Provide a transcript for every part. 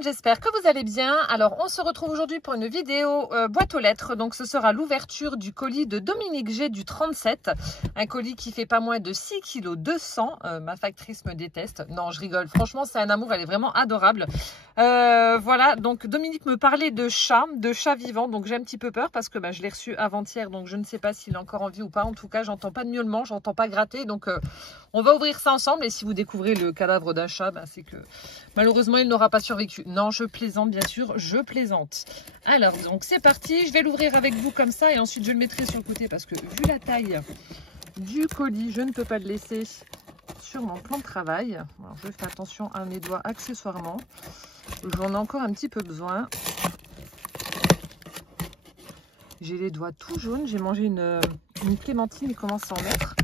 monde, j'espère que vous allez bien. Alors on se retrouve aujourd'hui pour une vidéo boîte aux lettres. Donc ce sera l'ouverture du colis de Dominique G du 37. Un colis qui fait pas moins de 6 kg 200. Ma factrice me déteste. Non, je rigole. Franchement, c'est un amour, elle est vraiment adorable. Voilà, donc Dominique me parlait de chat vivant. Donc j'ai un petit peu peur parce que je l'ai reçu avant-hier. Donc je ne sais pas s'il est encore en vie ou pas. En tout cas, j'entends pas de miaulement, j'entends pas gratter. Donc on va ouvrir ça ensemble. Et si vous découvrez le cadavre d'un chat, c'est que malheureusement il n'aura pas survécu. Non, je plaisante, bien sûr, je plaisante. Alors donc c'est parti, je vais l'ouvrir avec vous comme ça et ensuite je le mettrai sur le côté parce que vu la taille du colis, je ne peux pas le laisser sur mon plan de travail. Alors je fais attention à mes doigts accessoirement, j'en ai encore un petit peu besoin. J'ai les doigts tout jaunes, j'ai mangé une clémentine, il commence à en mettre.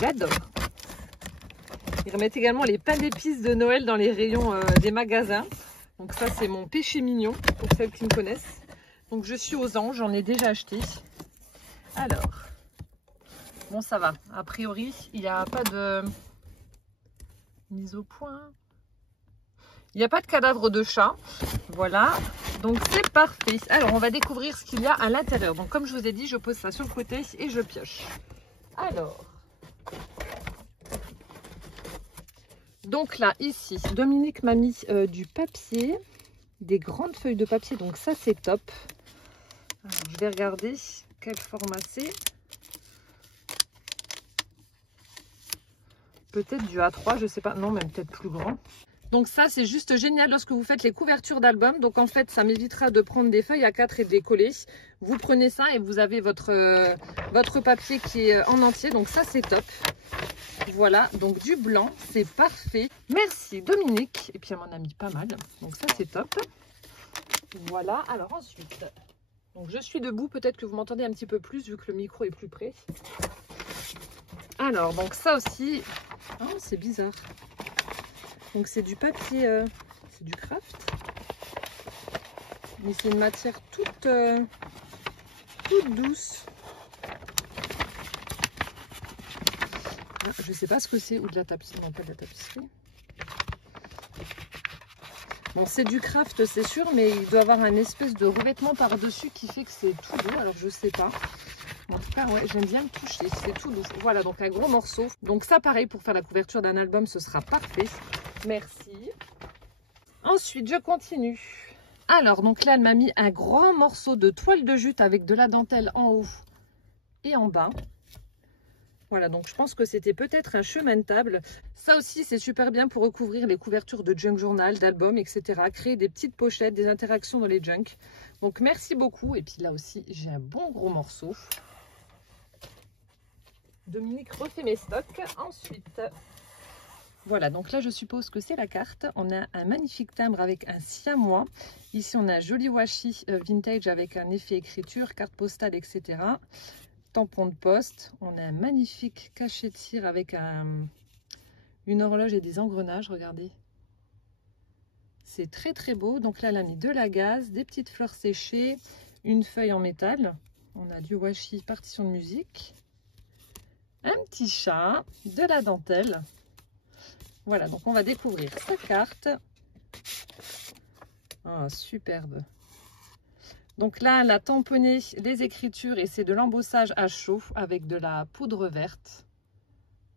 J'adore. Ils remettent également les pains d'épices de Noël dans les rayons des magasins. Donc ça, c'est mon péché mignon pour celles qui me connaissent. Donc je suis aux anges, j'en ai déjà acheté. Alors, bon ça va. A priori, il n'y a pas de mise au point. Il n'y a pas de cadavre de chat. Voilà, donc c'est parfait. Alors, on va découvrir ce qu'il y a à l'intérieur. Donc comme je vous ai dit, je pose ça sur le côté et je pioche. Alors... donc là, ici, Dominique m'a mis du papier, des grandes feuilles de papier, donc ça c'est top. Alors, je vais regarder quel format c'est. Peut-être du A3, je sais pas, non, même peut-être plus grand. Donc ça c'est juste génial lorsque vous faites les couvertures d'albums. Donc en fait ça m'évitera de prendre des feuilles A4 et de les coller. Vous prenez ça et vous avez votre papier qui est en entier, donc ça c'est top. Voilà, donc du blanc, c'est parfait. Merci Dominique. Et puis elle m'en a mis pas mal, donc ça c'est top. Voilà, alors ensuite, donc je suis debout, peut-être que vous m'entendez un petit peu plus vu que le micro est plus près. Alors, donc ça aussi, oh, c'est bizarre. Donc c'est du papier, c'est du craft. Mais c'est une matière toute douce. Je sais pas ce que c'est, ou de la tapisserie, non pas de la tapisserie. Bon, c'est du craft, c'est sûr, mais il doit avoir un espèce de revêtement par-dessus qui fait que c'est tout doux, alors je sais pas. En tout cas, ouais, j'aime bien le toucher, c'est tout doux. Voilà, donc un gros morceau. Donc ça, pareil, pour faire la couverture d'un album, ce sera parfait. Merci. Ensuite, je continue. Alors, donc là, elle m'a mis un grand morceau de toile de jute avec de la dentelle en haut et en bas. Voilà, donc je pense que c'était peut-être un chemin de table. Ça aussi, c'est super bien pour recouvrir les couvertures de junk journal, d'albums, etc. Créer des petites pochettes, des interactions dans les junk. Donc, merci beaucoup. Et puis là aussi, j'ai un bon gros morceau. Dominique refait mes stocks. Ensuite, voilà, donc là, je suppose que c'est la carte. On a un magnifique timbre avec un siamois. Ici, on a un joli washi vintage avec un effet écriture, carte postale, etc. Tampon de poste, on a un magnifique cachet de cire avec une horloge et des engrenages, regardez. C'est très très beau. Donc là, elle a mis de la gaze, des petites fleurs séchées, une feuille en métal. On a du washi, partition de musique. Un petit chat, de la dentelle. Voilà, donc on va découvrir sa carte. Oh, superbe. Donc là, elle a tamponné les écritures et c'est de l'embossage à chaud avec de la poudre verte.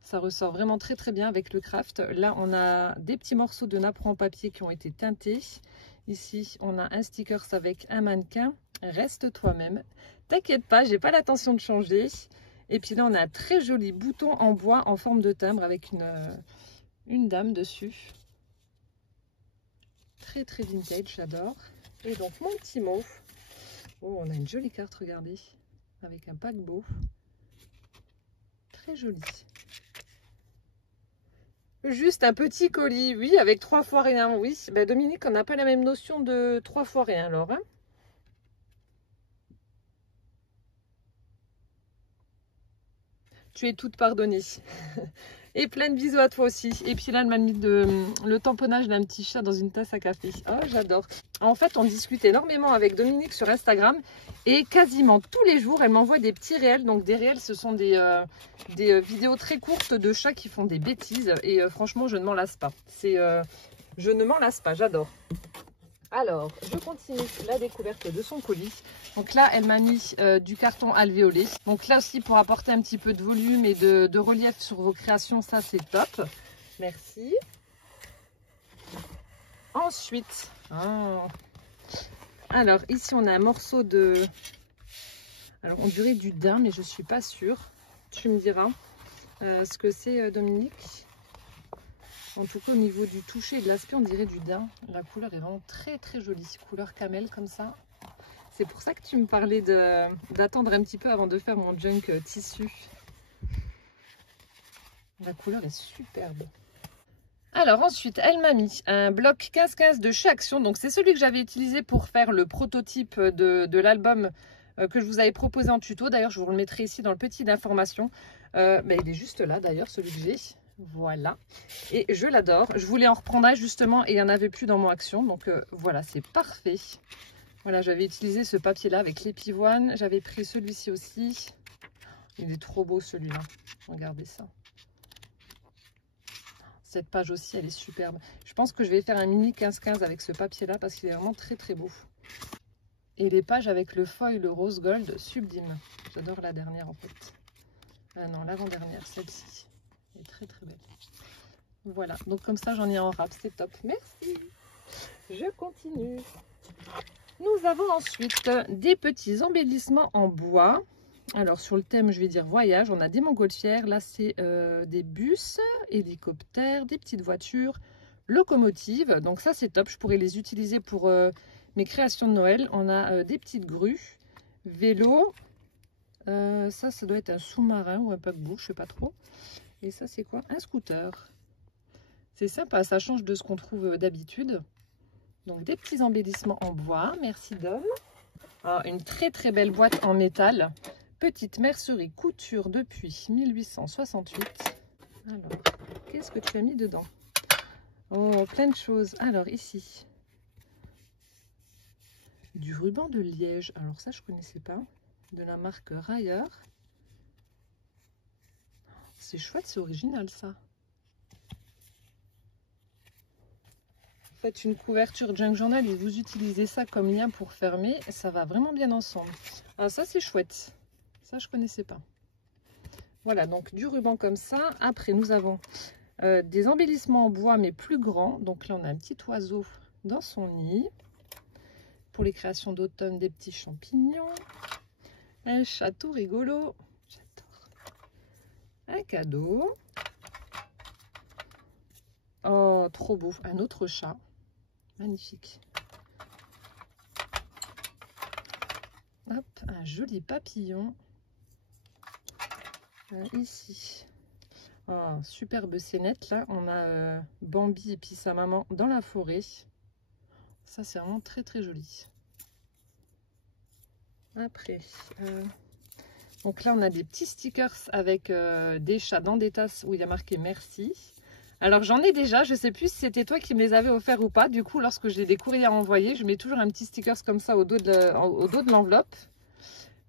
Ça ressort vraiment très très bien avec le craft. Là, on a des petits morceaux de napperon en papier qui ont été teintés. Ici, on a un sticker avec un mannequin. Reste toi-même. T'inquiète pas, j'ai pas l'intention de changer. Et puis là, on a un très joli bouton en bois en forme de timbre avec une dame dessus. Très très vintage, j'adore. Et donc, mon petit mot. Oh, on a une jolie carte, regardez, avec un paquebot. Très joli. Juste un petit colis, oui, avec 3 fois rien, oui. Ben, Dominique, on n'a pas la même notion de 3 fois rien, alors. Hein. Tu es toute pardonnée. Et plein de bisous à toi aussi. Et puis là, elle m'a mis le tamponnage d'un petit chat dans une tasse à café. Oh, j'adore. En fait, on discute énormément avec Dominique sur Instagram. Et quasiment tous les jours, elle m'envoie des petits réels. Donc des réels, ce sont des vidéos très courtes de chats qui font des bêtises. Et franchement, je ne m'en lasse pas. C'est Je ne m'en lasse pas, j'adore. Alors, je continue la découverte de son colis. Donc là, elle m'a mis du carton alvéolé. Donc là aussi, pour apporter un petit peu de volume et de relief sur vos créations, ça c'est top. Merci. Ensuite, alors ici, on a un morceau de... Alors, on dirait du daim, mais je ne suis pas sûre. Tu me diras ce que c'est, Dominique. En tout cas, au niveau du toucher et de l'aspect, on dirait du daim. La couleur est vraiment très très jolie. Couleur camel comme ça. C'est pour ça que tu me parlais d'attendre un petit peu avant de faire mon junk tissu. La couleur est superbe. Alors ensuite, elle m'a mis un bloc 15-15 de chez Action. Donc c'est celui que j'avais utilisé pour faire le prototype de l'album que je vous avais proposé en tuto. D'ailleurs, je vous le mettrai ici dans le petit d'information. Il est juste là d'ailleurs, celui que j'ai. Voilà. Et je l'adore. Je voulais en reprendre un justement et il n'y en avait plus dans mon Action. Donc voilà, c'est parfait. Voilà, j'avais utilisé ce papier-là avec les pivoines. J'avais pris celui-ci aussi. Il est trop beau celui-là. Regardez ça. Cette page aussi, elle est superbe. Je pense que je vais faire un mini 15-15 avec ce papier-là parce qu'il est vraiment très très beau. Et les pages avec le foil rose gold, sublime. J'adore la dernière en fait. Ah non, l'avant-dernière, celle-ci. Elle est très très belle. Voilà, donc comme ça j'en ai en rap, c'est top. Merci. Je continue. Nous avons ensuite des petits embellissements en bois. Alors sur le thème, je vais dire voyage, on a des montgolfières. Là, c'est des bus, hélicoptères, des petites voitures, locomotives. Donc ça, c'est top. Je pourrais les utiliser pour mes créations de Noël. On a des petites grues, vélos. Ça doit être un sous-marin ou un paquebot, je ne sais pas trop. Et ça, c'est quoi? Un scooter. C'est sympa, ça change de ce qu'on trouve d'habitude. Donc des petits embellissements en bois. Merci Dom. Ah, une très très belle boîte en métal. Petite mercerie couture depuis 1868. Alors, qu'est-ce que tu as mis dedans? Oh, plein de choses. Alors, ici, du ruban de liège. Alors ça, je ne connaissais pas. De la marque Rayer. C'est chouette, c'est original ça. Faites une couverture Junk Journal et vous utilisez ça comme lien pour fermer. Ça va vraiment bien ensemble. Ah, ça, c'est chouette. Ça, je ne connaissais pas. Voilà, donc du ruban comme ça. Après, nous avons des embellissements en bois, mais plus grands. Donc là, on a un petit oiseau dans son nid. Pour les créations d'automne, des petits champignons. Un château rigolo. J'adore. Un cadeau. Oh, trop beau. Un autre chat. Magnifique. Hop, un joli papillon. Ici. Oh, superbe scénette. Là, on a Bambi et puis sa maman dans la forêt. Ça, c'est vraiment très très joli. Après, donc là, on a des petits stickers avec des chats dans des tasses où il y a marqué merci. Alors, j'en ai déjà. Je ne sais plus si c'était toi qui me les avais offerts ou pas. Du coup, lorsque j'ai des courriers à envoyer, je mets toujours un petit stickers comme ça au dos de l'enveloppe.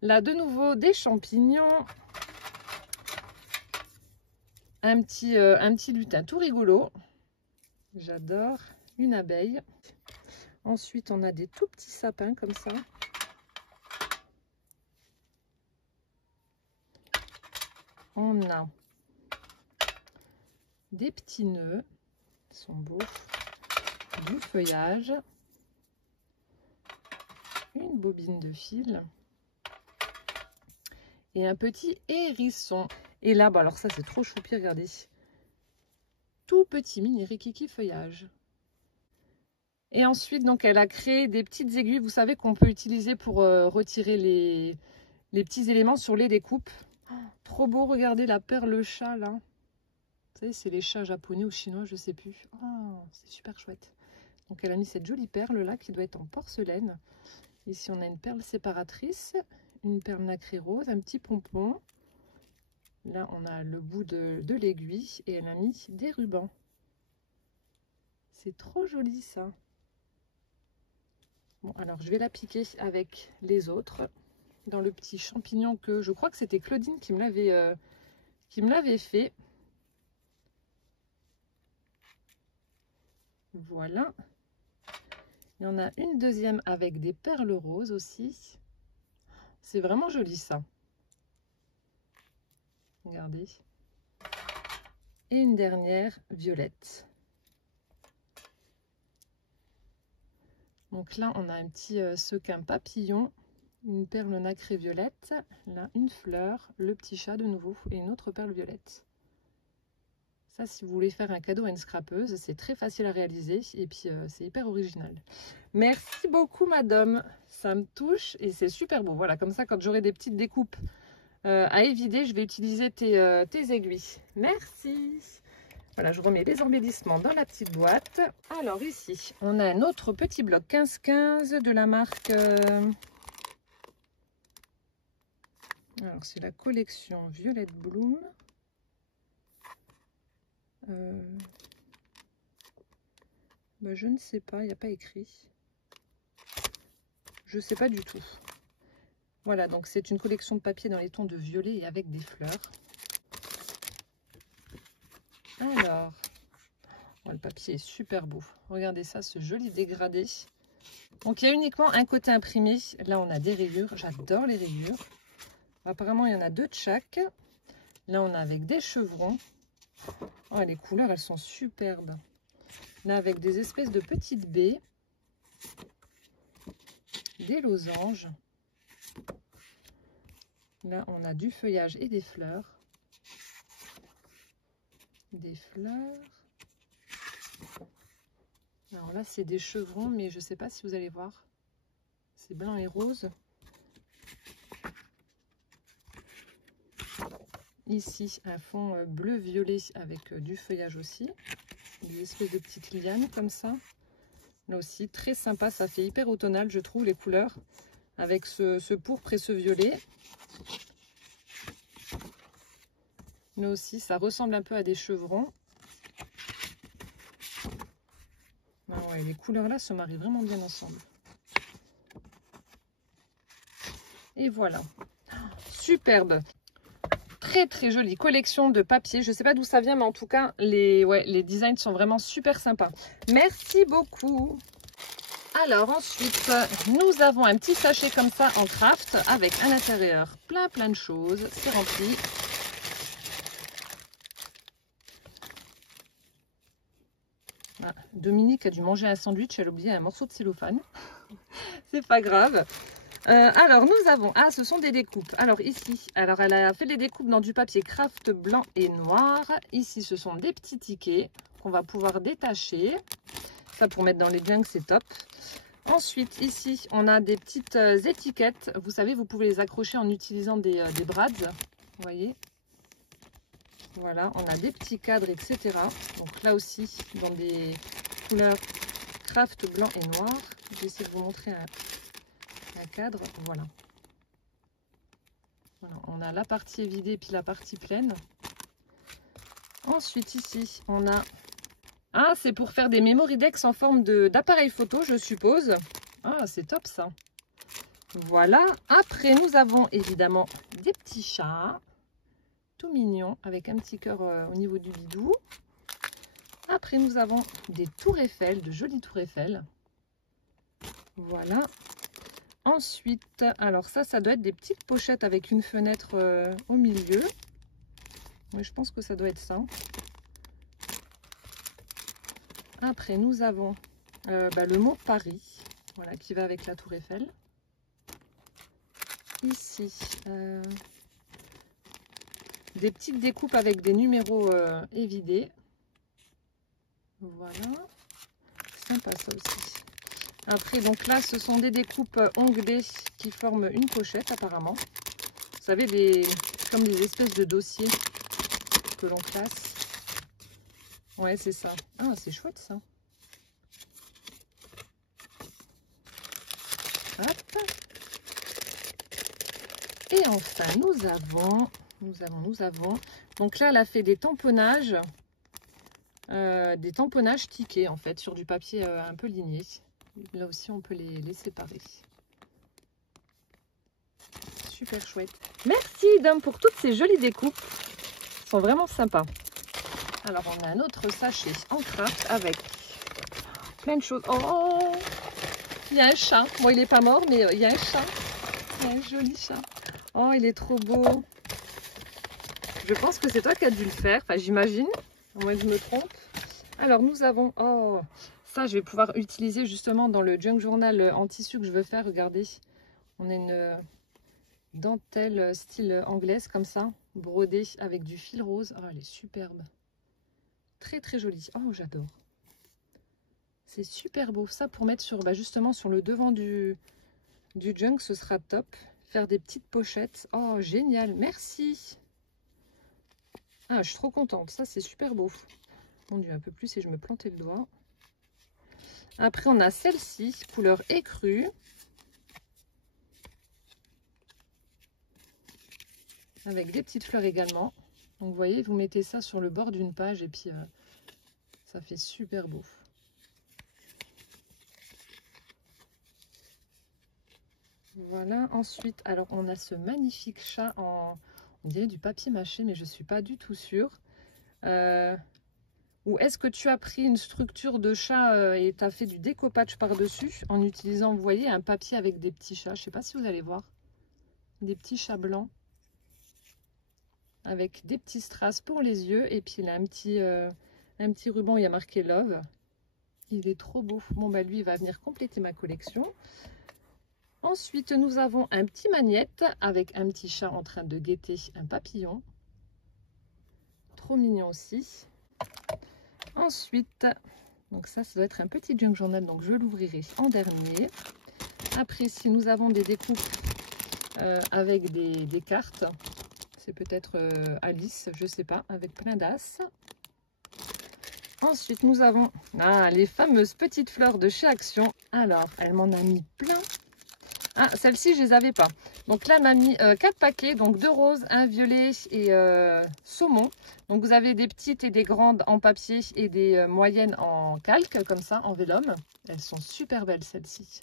Là, de nouveau, des champignons. Un petit lutin tout rigolo. J'adore. Une abeille. Ensuite, on a des tout petits sapins comme ça. On a des petits nœuds. Ils sont beaux. Du feuillage. Une bobine de fil. Et un petit hérisson. Et là, bah alors ça, c'est trop choupi, regardez. Tout petit mini rikiki feuillage. Et ensuite, donc, elle a créé des petites aiguilles, vous savez, qu'on peut utiliser pour retirer les petits éléments sur les découpes. Oh, trop beau, regardez la perle chat, là. Vous savez, c'est les chats japonais ou chinois, je sais plus. Oh, c'est super chouette. Donc, elle a mis cette jolie perle, là, qui doit être en porcelaine. Ici, on a une perle séparatrice, une perle nacrée rose, un petit pompon. Là, on a le bout de l'aiguille et elle a mis des rubans. C'est trop joli, ça. Bon, alors, je vais l'appliquer avec les autres dans le petit champignon que je crois que c'était Claudine qui me l'avait fait. Voilà. Il y en a une deuxième avec des perles roses aussi. C'est vraiment joli ça. Regardez. Et une dernière violette. Donc là, on a un petit sequin papillon, une perle nacrée violette, là une fleur, le petit chat de nouveau et une autre perle violette. Ça, si vous voulez faire un cadeau à une scrapeuse, c'est très facile à réaliser et puis c'est hyper original. Merci beaucoup madame, ça me touche et c'est super beau. Voilà, comme ça, quand j'aurai des petites découpes à évider, je vais utiliser tes aiguilles. Merci. Voilà, je remets les embellissements dans la petite boîte. Alors ici, on a un autre petit bloc 15-15 de la marque... Alors c'est la collection Violette Bloom. Je ne sais pas, il n'y a pas écrit. Je ne sais pas du tout. Voilà, donc c'est une collection de papier dans les tons de violet et avec des fleurs. Alors, le papier est super beau. Regardez ça, ce joli dégradé. Donc il y a uniquement un côté imprimé. Là, on a des rayures. J'adore les rayures. Apparemment, il y en a 2 de chaque. Là, on a avec des chevrons. Oh, les couleurs, elles sont superbes. Là, avec des espèces de petites baies. Des losanges. Là, on a du feuillage et des fleurs. Des fleurs. Alors là, c'est des chevrons, mais je ne sais pas si vous allez voir. C'est blanc et rose. Ici, un fond bleu-violet avec du feuillage aussi. Des espèces de petites lianes comme ça. Là aussi, très sympa. Ça fait hyper automnal, je trouve, les couleurs. Avec ce pourpre et ce violet. Là aussi, ça ressemble un peu à des chevrons. Ah ouais, les couleurs là se marient vraiment bien ensemble. Et voilà. Superbe. Très très jolie collection de papier. Je ne sais pas d'où ça vient, mais en tout cas, les designs sont vraiment super sympas. Merci beaucoup. Alors ensuite, nous avons un petit sachet comme ça en craft avec à l'intérieur plein de choses. C'est rempli. Ah, Dominique a dû manger un sandwich, elle a oublié un morceau de cellophane. C'est pas grave. Alors nous avons, ce sont des découpes. Alors ici, elle a fait les découpes dans du papier craft blanc et noir. Ici, ce sont des petits tickets qu'on va pouvoir détacher. Ça, pour mettre dans les jungles, c'est top. Ensuite, ici, on a des petites étiquettes. Vous savez, vous pouvez les accrocher en utilisant des brads. Vous voyez? Voilà, on a des petits cadres, etc. Donc là aussi, dans des couleurs craft blanc et noir. Je vais essayer de vous montrer un cadre. Voilà. On a la partie évidée puis la partie pleine. Ensuite, ici, on a... c'est pour faire des Mémoridex en forme d'appareil photo, je suppose. C'est top ça. Voilà. Après, nous avons évidemment des petits chats. Tout mignon avec un petit cœur au niveau du bidou. Après nous avons des tours Eiffel, de jolies tours Eiffel. Voilà. Ensuite, alors ça doit être des petites pochettes avec une fenêtre au milieu. Oui, je pense que ça doit être ça. Après nous avons le mot Paris, voilà, qui va avec la tour Eiffel. Ici, des petites découpes avec des numéros évidés. Voilà. Sympa ça aussi. Après, donc là, ce sont des découpes onglées qui forment une pochette apparemment. Vous savez, comme des espèces de dossiers que l'on classe. Ouais, c'est ça. C'est chouette ça. Hop. Et enfin, nous avons. Donc là, elle a fait des tamponnages tickets en fait sur du papier un peu ligné. Là aussi, on peut les séparer. Super chouette. Merci Dom pour toutes ces jolies découpes. Elles sont vraiment sympas. Alors, on a un autre sachet en craft avec Plein de choses. Oh, il y a un chat. Bon, il n'est pas mort, mais il y a un chat. Il y a un joli chat. Oh, il est trop beau. Je pense que c'est toi qui as dû le faire. Enfin, j'imagine. À moins que je me trompe. Alors, nous avons... Oh, ça, je vais pouvoir utiliser justement dans le junk journal en tissu que je veux faire. Regardez. On a une dentelle style anglaise comme ça. Brodée avec du fil rose. Oh, elle est superbe. Très, très jolie. Oh, j'adore. C'est super beau. Ça, pour mettre sur, justement sur le devant du junk, ce sera top. Faire des petites pochettes. Oh, génial. Merci. Ah, je suis trop contente. Ça, c'est super beau. Mon Dieu, un peu plus et je me plantais le doigt. Après, on a celle-ci, couleur écrue. Avec des petites fleurs également. Donc, vous voyez, vous mettez ça sur le bord d'une page et puis ça fait super beau. Voilà. Ensuite, alors, on a ce magnifique chat en... On dirait du papier mâché, mais je ne suis pas du tout sûre. Ou est-ce que tu as pris une structure de chat et tu as fait du découpage par-dessus en utilisant, vous voyez, un papier avec des petits chats. Je ne sais pas si vous allez voir. Des petits chats blancs. Avec des petits strass pour les yeux. Et puis il a un petit ruban où il y a marqué Love. Il est trop beau. Bon, bah lui, il va venir compléter ma collection. Ensuite, nous avons un petit magnète avec un petit chat en train de guetter un papillon. Trop mignon aussi. Ensuite, donc ça doit être un petit junk journal, donc je l'ouvrirai en dernier. Après, si nous avons des découpes avec des cartes, c'est peut-être Alice, je sais pas, avec plein d'as. Ensuite, nous avons les fameuses petites fleurs de chez Action. Alors, elle m'en a mis plein. Ah, celles-ci, je les avais pas. Donc là, elle m'a mis 4 paquets, donc 2 roses, un violet et saumon. Donc vous avez des petites et des grandes en papier et des moyennes en calque, comme ça, en vélum. Elles sont super belles, celles-ci.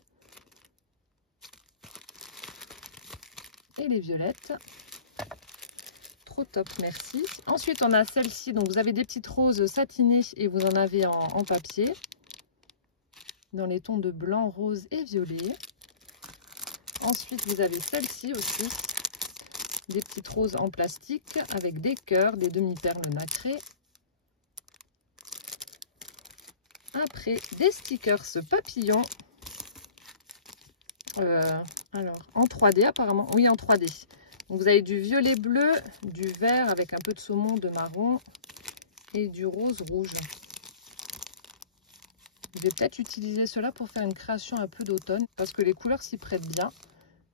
Et les violettes. Trop top, merci. Ensuite, on a celle-ci. Donc vous avez des petites roses satinées et vous en avez en papier. Dans les tons de blanc, rose et violet. Ensuite, vous avez celle-ci aussi, des petites roses en plastique avec des cœurs, des demi-perles nacrées. Après, des stickers papillons. Alors, en 3D apparemment. Oui, en 3D. Donc, vous avez du violet bleu, du vert avec un peu de saumon, de marron et du rose rouge. Je vais peut-être utiliser cela pour faire une création un peu d'automne parce que les couleurs s'y prêtent bien.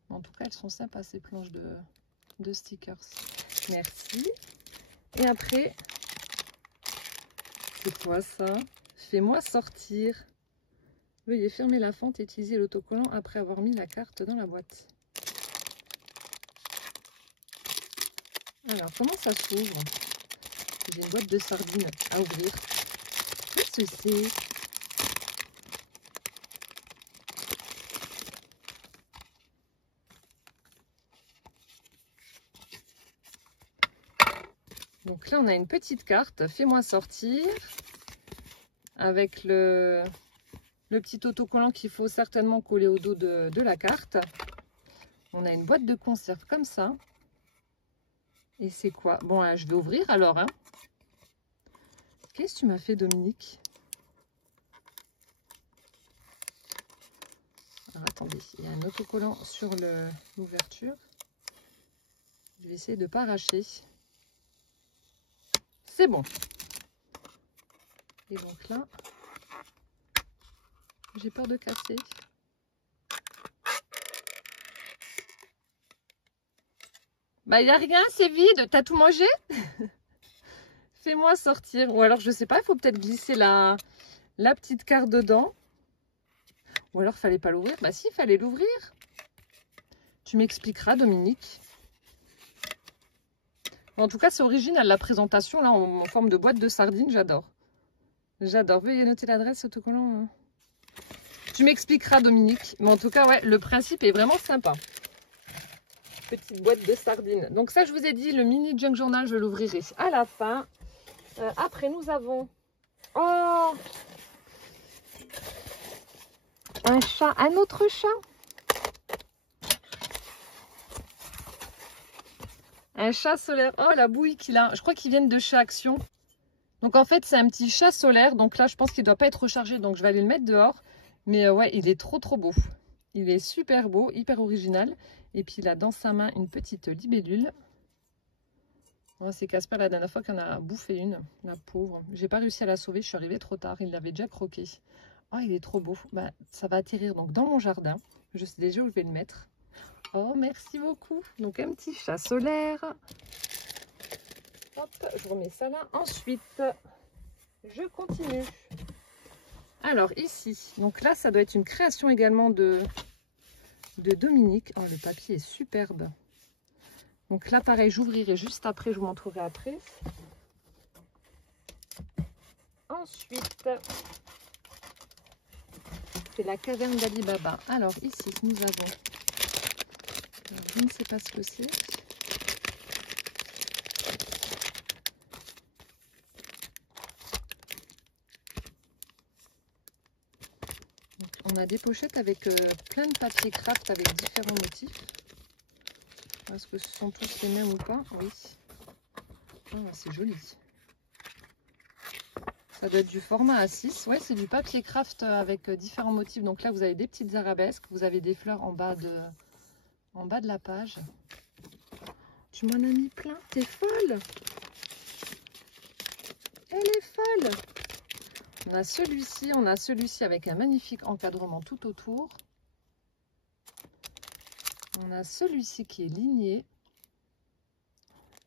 En tout cas, elles sont sympas ces planches de stickers. Merci. Et après, c'est quoi ça? Fais-moi sortir. Veuillez fermer la fente et utiliser l'autocollant après avoir mis la carte dans la boîte. Alors, comment ça s'ouvre? J'ai une boîte de sardines à ouvrir. Qu'est-ce que c'est? Donc là, on a une petite carte, fais-moi sortir, avec le petit autocollant qu'il faut certainement coller au dos de la carte. On a une boîte de conserve comme ça. Et c'est quoi? Bon, là, je vais ouvrir alors. Hein. Qu'est-ce que tu m'as fait, Dominique? Alors, attendez, il y a un autocollant sur l'ouverture. Je vais essayer de ne pas arracher. C'est bon. Et donc là, j'ai peur de casser. Bah, il n'y a rien, c'est vide. T'as tout mangé? Fais-moi sortir. Ou alors, je sais pas, il faut peut-être glisser la petite carte dedans. Ou alors, fallait pas l'ouvrir. Bah si, il fallait l'ouvrir. Tu m'expliqueras, Dominique. En tout cas, c'est original la présentation là en forme de boîte de sardines, j'adore. J'adore. Veuillez noter l'adresse autocollant. Hein. Tu m'expliqueras, Dominique. Mais en tout cas, ouais, le principe est vraiment sympa. Petite boîte de sardines. Donc ça, je vous ai dit, le mini junk journal, je l'ouvrirai à la fin. Après, nous avons... Oh, un chat, un autre chat. Un chat solaire. Oh, la bouille qu'il a. Je crois qu'ils viennent de chez Action. Donc en fait, c'est un petit chat solaire. Donc là, je pense qu'il ne doit pas être rechargé. Donc je vais aller le mettre dehors. Mais ouais, il est trop beau. Il est super beau, hyper original. Et puis il a dans sa main une petite libellule. Oh, c'est Casper la dernière fois qu'il en a bouffé une. La pauvre. J'ai pas réussi à la sauver. Je suis arrivée trop tard. Il l'avait déjà croqué. Oh, il est trop beau. Bah, ça va atterrir donc dans mon jardin. Je sais déjà où je vais le mettre. Oh, merci beaucoup. Donc un petit chat solaire. Hop, je remets ça là. Ensuite, je continue. Alors ici, donc là, ça doit être une création également de Dominique. Oh, le papier est superbe. Donc là, pareil, j'ouvrirai juste après, je vous montrerai après. Ensuite, c'est la caverne d'Ali Baba. Alors ici, nous avons, alors, je ne sais pas ce que c'est. On a des pochettes avec plein de papier craft avec différents motifs. Est-ce que ce sont tous les mêmes ou pas? Oui. Oh, c'est joli. Ça doit être du format A6. Ouais, c'est du papier craft avec différents motifs. Donc là, vous avez des petites arabesques. Vous avez des fleurs en bas de la page. Tu m'en as mis plein. T'es folle. Elle est folle. On a celui-ci avec un magnifique encadrement tout autour. On a celui-ci qui est ligné.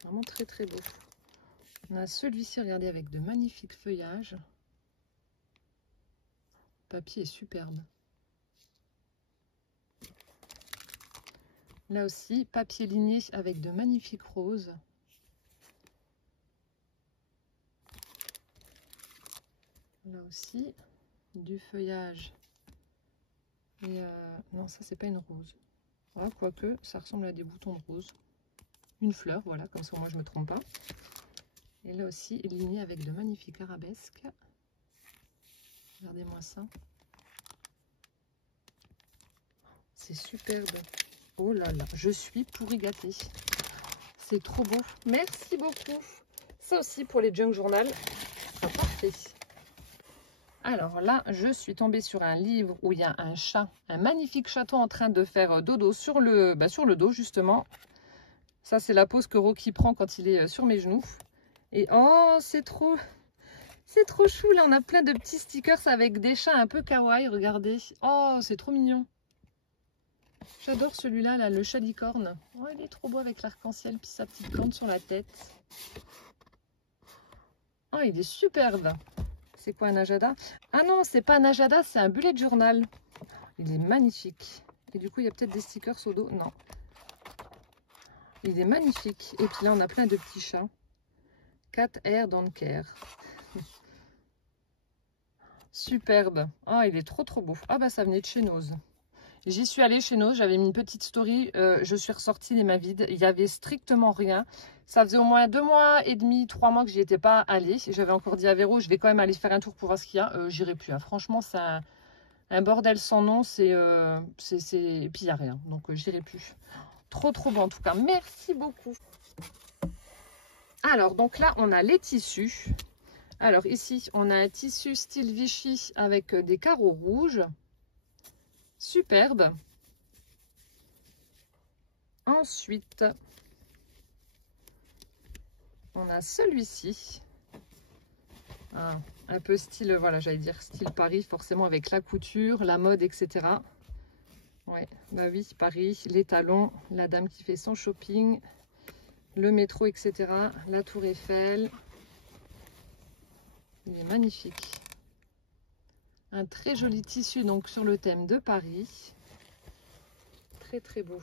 Vraiment très beau. On a celui-ci, regardez, avec de magnifiques feuillages. Le papier est superbe. Là aussi, papier ligné avec de magnifiques roses. Là aussi, du feuillage. Et non, ça, c'est pas une rose. Ah, quoique, ça ressemble à des boutons de rose. Une fleur, voilà, comme ça, moi, je me trompe pas. Et là aussi, ligné avec de magnifiques arabesques. Regardez-moi ça. C'est superbe. Oh là là, je suis pourri gâtée. C'est trop beau. Merci beaucoup. Ça aussi, pour les junk journal, c'est parfait. Alors là, je suis tombée sur un livre où il y a un chat, un magnifique chaton en train de faire dodo sur le dos justement. Ça, c'est la pose que Rocky prend quand il est sur mes genoux. Et oh, c'est trop chou. Là, on a plein de petits stickers avec des chats un peu kawaii, regardez. Oh, c'est trop mignon. J'adore celui-là, là, le chat licorne. Oh, il est trop beau avec l'arc-en-ciel puis sa petite corne sur la tête. Oh, il est superbe. C'est quoi un agenda? Ah non, c'est pas un agenda, c'est un bullet journal. Il est magnifique. Et du coup, il y a peut-être des stickers au dos. Non. Il est magnifique. Et puis là, on a plein de petits chats. Cat Air Don't Care. Superbe. Ah, il est trop beau. Ah bah, ça venait de chez Nose. J'y suis allée chez Nose, j'avais mis une petite story. Je suis ressortie les mains vides. Il n'y avait strictement rien. Ça faisait au moins 2 mois et demi, 3 mois que j'y étais pas allée. J'avais encore dit à Véro, je vais quand même aller faire un tour pour voir ce qu'il y a. J'irai plus. Hein. Franchement, c'est un bordel sans nom. Et puis, il n'y a rien. Donc, j'irai plus. Trop bon en tout cas. Merci beaucoup. Alors, donc là, on a les tissus. Alors, ici, on a un tissu style Vichy avec des carreaux rouges. Superbe. Ensuite, on a celui-ci. Un peu style, voilà, j'allais dire style Paris, forcément avec la couture, la mode, etc. Ouais, bah oui, Paris, les talons, la dame qui fait son shopping, le métro, etc. La tour Eiffel. Il est magnifique. Un très joli tissu donc sur le thème de Paris. Très beau.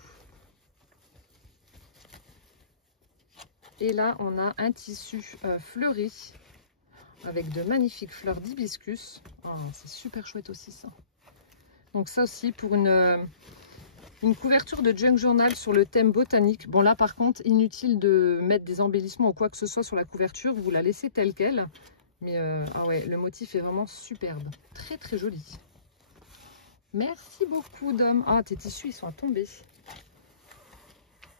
Et là, on a un tissu fleuri avec de magnifiques fleurs d'hibiscus. Oh, c'est super chouette aussi ça. Donc ça aussi pour une couverture de junk journal sur le thème botanique. Bon là par contre, inutile de mettre des embellissements ou quoi que ce soit sur la couverture. Vous la laissez telle quelle. Mais ah ouais, le motif est vraiment superbe. Très joli. Merci beaucoup, Dom. Ah, tes tissus, ils sont tombés.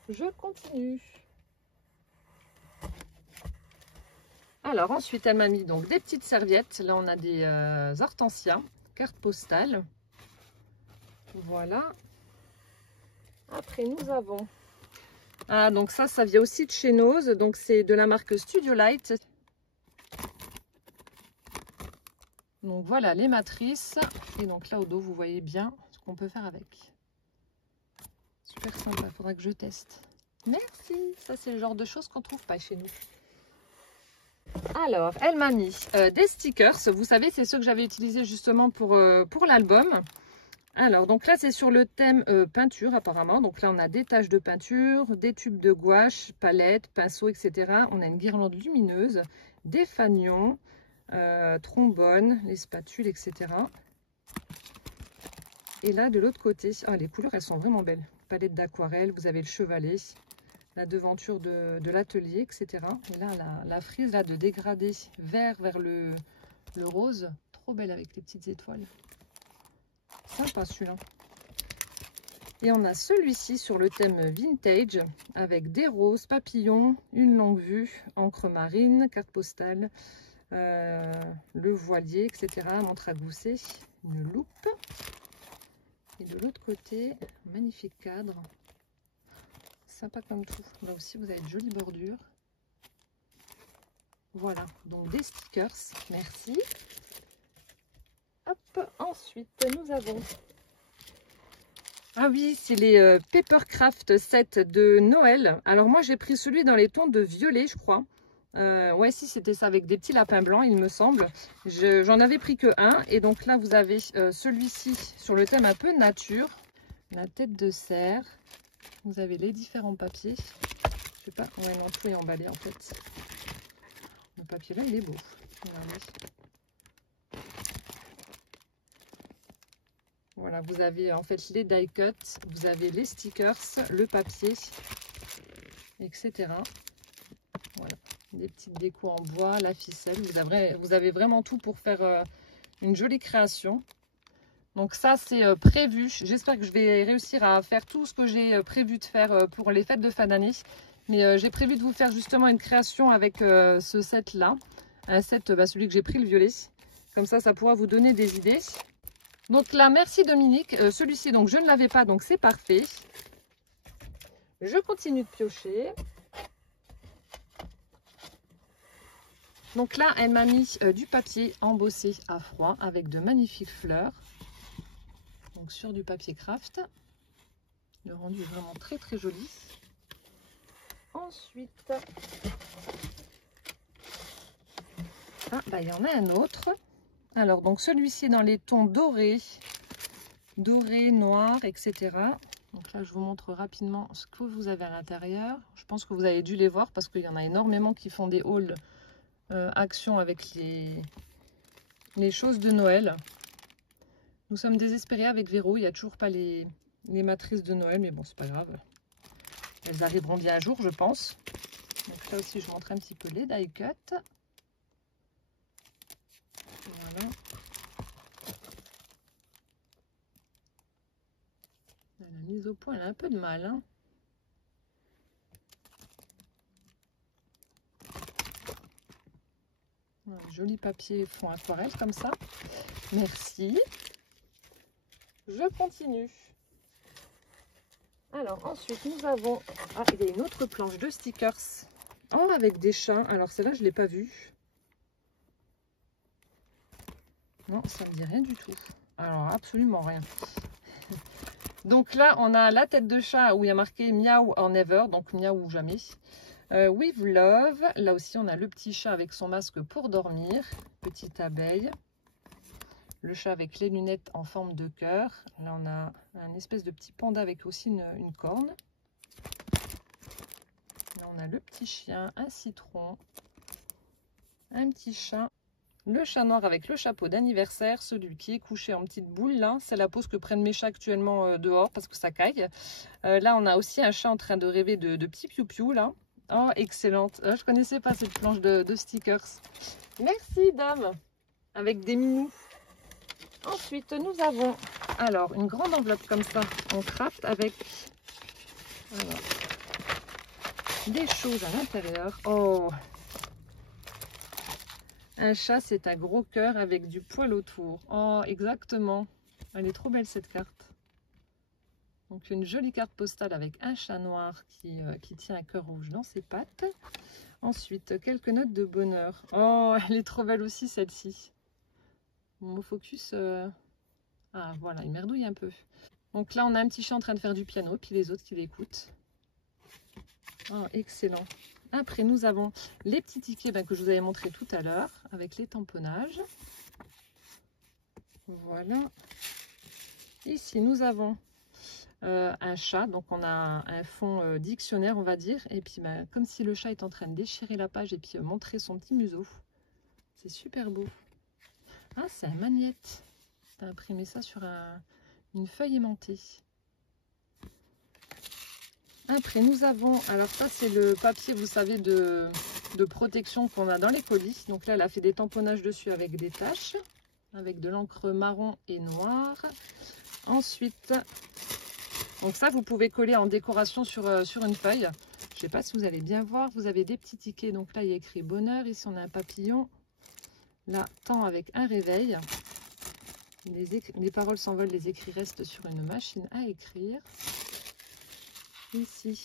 Je continue. Alors, ensuite, elle m'a mis donc des petites serviettes. Là, on a des hortensias, carte postale. Voilà. Après, nous avons... Ah, donc ça vient aussi de chez Nose. Donc, c'est de la marque Studio Light. Donc, voilà les matrices. Et donc, là, au dos, vous voyez bien ce qu'on peut faire avec. Super sympa. Il faudra que je teste. Merci. Ça, c'est le genre de choses qu'on ne trouve pas chez nous. Alors, elle m'a mis des stickers. Vous savez, c'est ceux que j'avais utilisés justement pour l'album. Alors, donc là, c'est sur le thème peinture apparemment. Donc là, on a des taches de peinture, des tubes de gouache, palettes, pinceaux, etc. On a une guirlande lumineuse, des fanions, trombones, les spatules, etc. Et là, de l'autre côté, ah, les couleurs, elles sont vraiment belles. Palette d'aquarelle, vous avez le chevalet, la devanture de l'atelier, etc. Et là, la frise là, de dégradé vert vers le rose. Trop belle avec les petites étoiles. Sympa celui-là. Et on a celui-ci sur le thème vintage avec des roses, papillons, une longue vue, encre marine, carte postale, le voilier, etc. Montre à gousset, une loupe. Et de l'autre côté, magnifique cadre. Sympa comme tout. Là aussi, vous avez de jolies bordures. Voilà, donc des stickers. Merci. Hop, ensuite, nous avons... Ah oui, c'est les Papercraft set de Noël. Alors moi, j'ai pris celui dans les tons de violet, je crois. Ouais, si, c'était ça, avec des petits lapins blancs, il me semble. J'en avais pris que un. Et donc là, vous avez celui-ci sur le thème un peu nature. La tête de cerf. Vous avez les différents papiers. Je sais pas, ouais, non, tout est emballé en fait. Le papier là, il est beau. Regardez. Voilà, vous avez en fait les die cuts, vous avez les stickers, le papier, etc. Voilà, des petites décos en bois, la ficelle. Vous avez vraiment tout pour faire une jolie création. Donc ça, c'est prévu. J'espère que je vais réussir à faire tout ce que j'ai prévu de faire pour les fêtes de fin d'année. Mais j'ai prévu de vous faire justement une création avec ce set-là. Un set, celui que j'ai pris, le violet. Comme ça, ça pourra vous donner des idées. Donc là, merci Dominique. Celui-ci, donc je ne l'avais pas, donc c'est parfait. Je continue de piocher. Donc là, elle m'a mis du papier embossé à froid avec de magnifiques fleurs. Donc sur du papier craft. Le rendu est vraiment très très joli. Ensuite, ah, bah, il y en a un autre. Alors, donc celui-ci dans les tons dorés, noir, etc. Donc là, je vous montre rapidement ce que vous avez à l'intérieur. Je pense que vous avez dû les voir parce qu'il y en a énormément qui font des hauls action avec les choses de Noël. Nous sommes désespérés avec Véro. Il n'y a toujours pas les matrices de Noël, mais bon, c'est pas grave. Elles arriveront bien un jour, je pense. Donc là aussi, je vous montre un petit peu les die cuts. Voilà. La mise au point, elle a un peu de mal. Hein. Voilà, joli papier fond aquarelle comme ça. Merci. Je continue. Alors ensuite, nous avons... Ah, il y a une autre planche de stickers. Oh, avec des chats. Alors celle-là, je ne l'ai pas vue. Non, ça ne me dit rien du tout. Alors, absolument rien. Donc là, on a la tête de chat où il y a marqué Miaou or never, donc miaou ou jamais. With love. Là aussi, on a le petit chat avec son masque pour dormir. Petite abeille. Le chat avec les lunettes en forme de cœur. Là, on a un espèce de petit panda avec aussi une corne. Là, on a le petit chien, un citron, un petit chat. Le chat noir avec le chapeau d'anniversaire, celui qui est couché en petite boule là, c'est la pose que prennent mes chats actuellement dehors parce que ça caille. Là on a aussi un chat en train de rêver de petits piou-piou là. Oh excellente, je connaissais pas cette planche de stickers. Merci dame, avec des minous. Ensuite nous avons Alors, une grande enveloppe comme ça, on craft avec alors, des choses à l'intérieur. Oh, un chat, c'est un gros cœur avec du poil autour. Oh, exactement. Elle est trop belle cette carte. Donc une jolie carte postale avec un chat noir qui tient un cœur rouge dans ses pattes. Ensuite, quelques notes de bonheur. Oh, elle est trop belle aussi celle-ci. Mon focus... Ah voilà, il merdouille un peu. Donc là, on a un petit chat en train de faire du piano, puis les autres qui l'écoutent. Oh, excellent. Après, nous avons les petits tickets que je vous avais montré tout à l'heure, avec les tamponnages. Voilà. Ici, nous avons un chat, donc on a un fond dictionnaire, on va dire. Et puis, comme si le chat est en train de déchirer la page et puis montrer son petit museau. C'est super beau. Ah, c'est un magnète. Tu as imprimé ça sur une feuille aimantée. Après, nous avons, alors ça c'est le papier, vous savez, de protection qu'on a dans les colis. Donc là, elle a fait des tamponnages dessus avec des taches, avec de l'encre marron et noire. Ensuite, donc ça, vous pouvez coller en décoration sur une feuille. Je ne sais pas si vous allez bien voir, vous avez des petits tickets. Donc là, il y a écrit bonheur, ici on a un papillon. Là, temps avec un réveil. Les paroles s'envolent, les écrits restent sur une machine à écrire. Ici,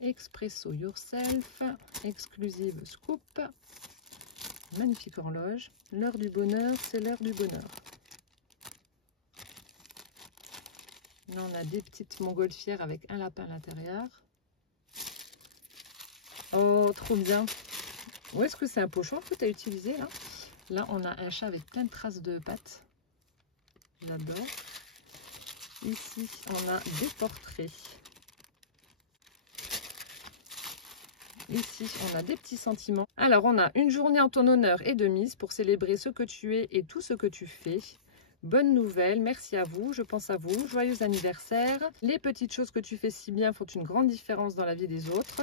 Expresso Yourself, Exclusive Scoop, magnifique horloge. L'heure du bonheur, c'est l'heure du bonheur. Là, on a des petites montgolfières avec un lapin à l'intérieur. Oh, trop bien. Où est-ce que c'est un pochon que tu as utilisé là? Là, on a un chat avec plein de traces de pattes. J'adore. Ici, on a des portraits. Ici, on a des petits sentiments. Alors, on a une journée en ton honneur et de mise pour célébrer ce que tu es et tout ce que tu fais. Bonne nouvelle, merci à vous, je pense à vous. Joyeux anniversaire. Les petites choses que tu fais si bien font une grande différence dans la vie des autres.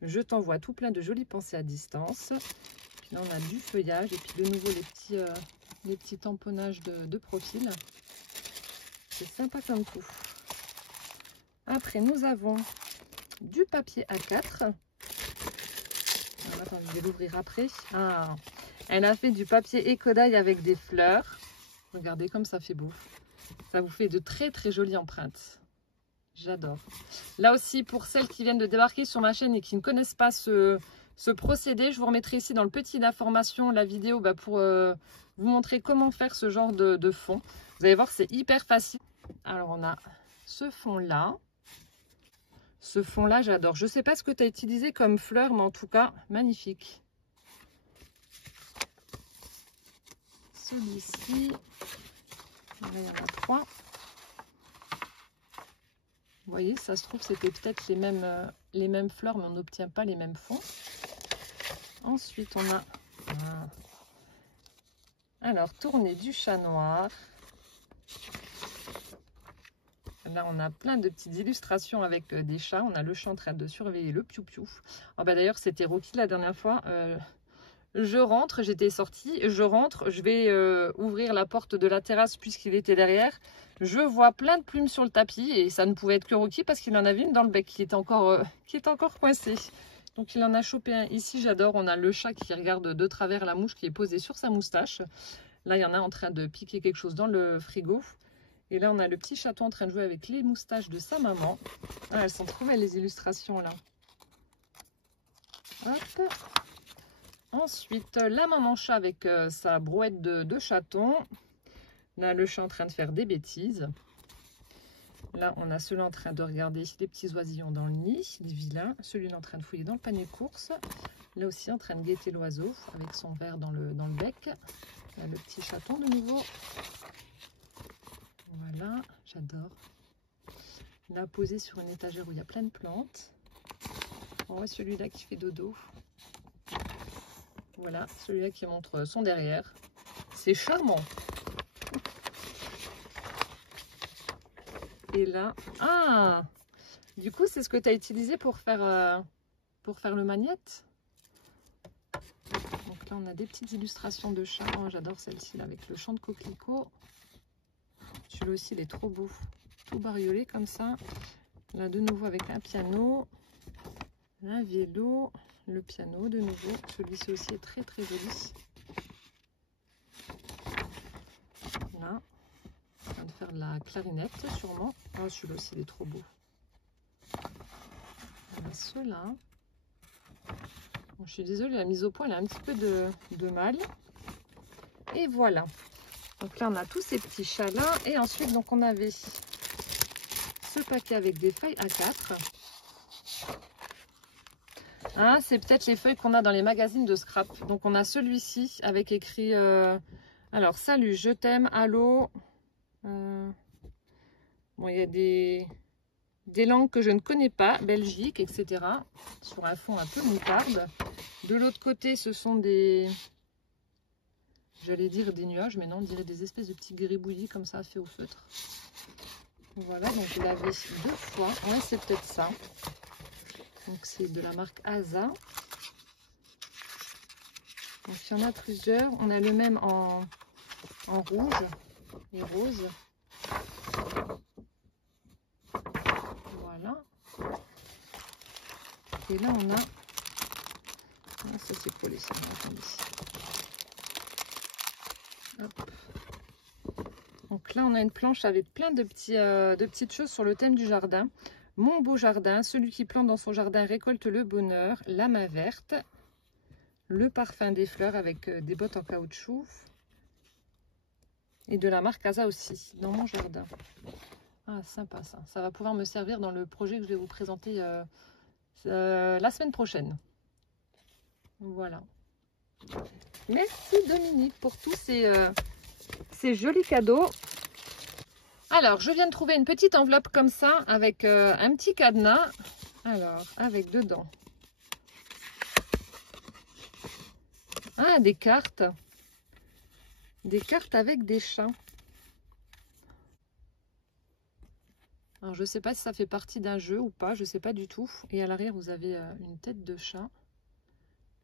Je t'envoie tout plein de jolies pensées à distance. Puis là, on a du feuillage et puis de nouveau les petits tamponnages de profil. C'est sympa comme tout. Après, nous avons du papier A4. Alors, attends, je vais l'ouvrir après. Ah, elle a fait du papier écodaille avec des fleurs. Regardez comme ça fait beau. Ça vous fait de très très jolies empreintes. J'adore. Là aussi, pour celles qui viennent de débarquer sur ma chaîne et qui ne connaissent pas ce procédé, je vous remettrai ici dans le petit d'information la vidéo pour vous montrer comment faire ce genre de fond. Vous allez voir, c'est hyper facile. Alors, on a ce fond-là. Ce fond-là, j'adore. Je ne sais pas ce que tu as utilisé comme fleur, mais en tout cas, magnifique. Celui-ci, là, il y en a 3. Vous voyez, ça se trouve, c'était peut-être les mêmes fleurs, mais on n'obtient pas les mêmes fonds. Ensuite, on a... Alors, tournée du chat noir. Là, on a plein de petites illustrations avec des chats. On a le chat en train de surveiller le piou-piou. Oh, d'ailleurs, c'était Rocky la dernière fois. Je rentre, j'étais sortie. Je rentre, je vais ouvrir la porte de la terrasse puisqu'il était derrière. Je vois plein de plumes sur le tapis et ça ne pouvait être que Rocky parce qu'il en avait une dans le bec qui est encore coincée. Donc, il en a chopé un. Ici, j'adore. On a le chat qui regarde de travers la mouche qui est posée sur sa moustache. Là, il y en a en train de piquer quelque chose dans le frigo. Et là, on a le petit chaton en train de jouer avec les moustaches de sa maman. Ah, elles sont trop belles, les illustrations, là. Hop. Ensuite, la maman chat avec sa brouette de chaton. Là, le chat en train de faire des bêtises. Là, on a celui en train de regarder les petits oisillons dans le nid, les vilains. Celui-là en train de fouiller dans le panier de course. Là aussi, en train de guetter l'oiseau avec son verre dans le bec. Là, le petit chaton de nouveau. Voilà, j'adore. Là, posé sur une étagère où il y a plein de plantes. On voit celui-là qui fait dodo. Voilà, celui-là qui montre son derrière. C'est charmant. Et là, ah, du coup, c'est ce que tu as utilisé pour faire le magnète. Donc là, on a des petites illustrations de chats. Oh, j'adore celle-ci, avec le champ de coquelicots. Celui-là aussi, il est trop beau. Tout bariolé comme ça. Là, de nouveau avec un piano, un vélo, le piano de nouveau. Celui-ci aussi est très très joli. Là, on vient de faire de la clarinette sûrement. Oh, celui-là aussi, il est trop beau. Voilà, ceux-là. Bon, je suis désolée, la mise au point, elle a un petit peu de mal. Et voilà. Donc là, on a tous ces petits chats-là. Et ensuite, donc, on avait ce paquet avec des feuilles A4. Hein, c'est peut-être les feuilles qu'on a dans les magazines de scrap. Donc, on a celui-ci avec écrit... alors, salut, je t'aime, allô. Bon, il y a des langues que je ne connais pas, Belgique, etc. Sur un fond un peu moutarde. De l'autre côté, ce sont des... J'allais dire des nuages, mais non, on dirait des espèces de petits gribouillis comme ça, fait au feutre. Voilà, donc je l'avais 2 fois. Ouais, c'est peut-être ça. Donc c'est de la marque Asa. Donc il y en a plusieurs. On a le même en rouge et rose. Voilà. Et là on a... Ah, ça c'est collé ça. Attendez. Hop. Donc là on a une planche avec plein de petites choses sur le thème du jardin. Mon beau jardin, celui qui plante dans son jardin récolte le bonheur, la main verte, le parfum des fleurs avec des bottes en caoutchouc et de la marque Asa aussi, dans mon jardin. Ah, sympa ça. Ça va pouvoir me servir dans le projet que je vais vous présenter la semaine prochaine. Voilà. Merci Dominique pour tous ces jolis cadeaux. Alors, je viens de trouver une petite enveloppe comme ça avec un petit cadenas. Alors, avec dedans. Ah, des cartes. Des cartes avec des chats. Alors, je ne sais pas si ça fait partie d'un jeu ou pas. Je ne sais pas du tout. Et à l'arrière, vous avez une tête de chat.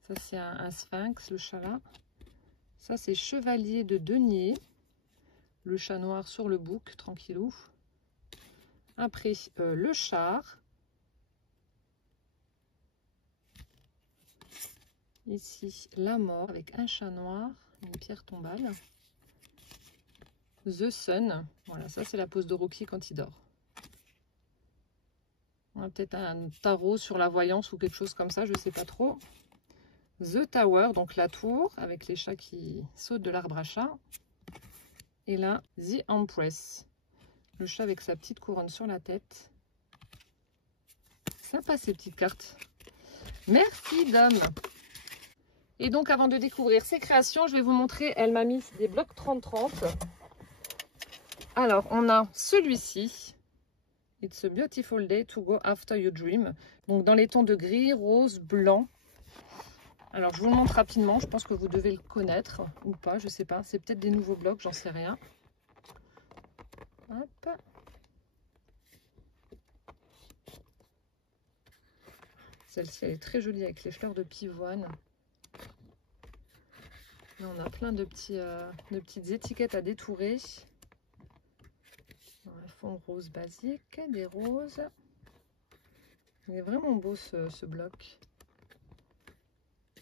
Ça, c'est un sphinx, le chat là. Ça, c'est chevalier de denier. Le chat noir sur le bouc, tranquillou. Après, le char. Ici, la mort avec un chat noir, une pierre tombale. The Sun. Voilà, ça c'est la pose de Rocky quand il dort. On a peut-être un tarot sur la voyance ou quelque chose comme ça, je ne sais pas trop. The Tower, donc la tour, avec les chats qui sautent de l'arbre à chat. Et là, The Empress, le chat avec sa petite couronne sur la tête. Sympa ces petites cartes. Merci Dom. Et donc avant de découvrir ces créations, je vais vous montrer, elle m'a mis des blocs 30-30. Alors on a celui-ci. It's a beautiful day to go after your dream. Donc dans les tons de gris, rose, blanc. Alors, je vous le montre rapidement. Je pense que vous devez le connaître ou pas. Je ne sais pas. C'est peut-être des nouveaux blocs. J'en sais rien. Hop. Celle-ci, elle est très jolie avec les fleurs de pivoine. Là, on a plein de petites étiquettes à détourer. Un fond rose basique. Des roses. Il est vraiment beau ce bloc.